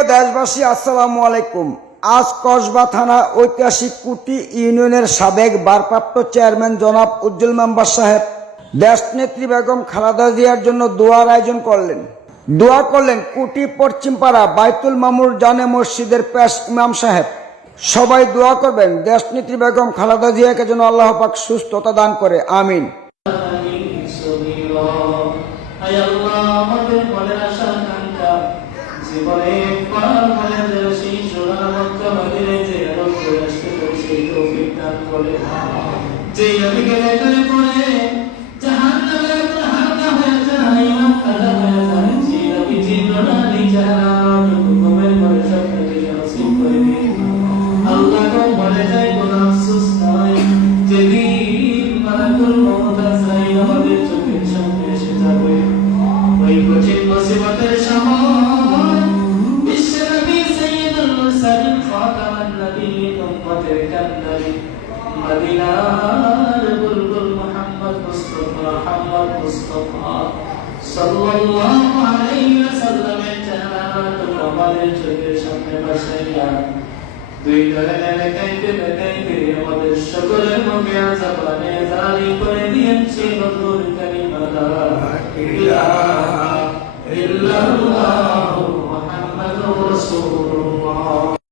প্রিয় দেশবাসী, আসসালামু আলাইকুম। আজ কসবা থানা ঐতিহাসিক কুটি ইউনিয়নের সাবেক ভারপ্রাপ্ত চেয়ারম্যান জনাব উজ্জ্বল মেম্বার সাহেব দেশনেত্রী বেগম খালেদা জিয়ার জন্য দোয়ার আয়োজন করলেন। দোয়া করলেন কুটি পশ্চিমপাড়া বাইতুল মামুর জানে মসজিদের পেশ ইমাম সাহেব। সবাই দোয়া করবেন দেশনেত্রী বেগম খালেদা জিয়াকে যেন আল্লাহ পাক সুস্থতা দান করে, আমিন। জীবনে একবার মনে সেই সোনার মক্কা মদিনায় যে আরোগ্য আসতে সেই তৌফিক দান করে। যে নবীকে দেখলে পরে জাহান্নামে হালকা হয়ে যায়, ইমাম কাদা হয়ে যায়, সেই নবীজি প্রণালী জাহান হুকুমের পরে সবটাকে নসিব করে দিন। আল্লাহ কো বলে যায় কোন আফসোস নাই, যেদিন মালাকুল মউত আজরাইল আমাদের চোখের সামনে এসে যাবে। ওই কঠিন মুসিবতের সময় মদিনার বুলবুল মুহাম্মদ মুস্তাফা সাল্লাল্লাহু আলাইহি ওয়াসাল্লামের জান্নাত আমাদের চোখের সামনে বসাইয়া দুই ধরনের কাইতে আমাদের সকলের মুখে জবানে জারি করে দিয়েছে মধুর কালিমা লা ইলাহা ইল্লাল্লাহু মুহাম্মাদুর রাসূলুল্লাহ।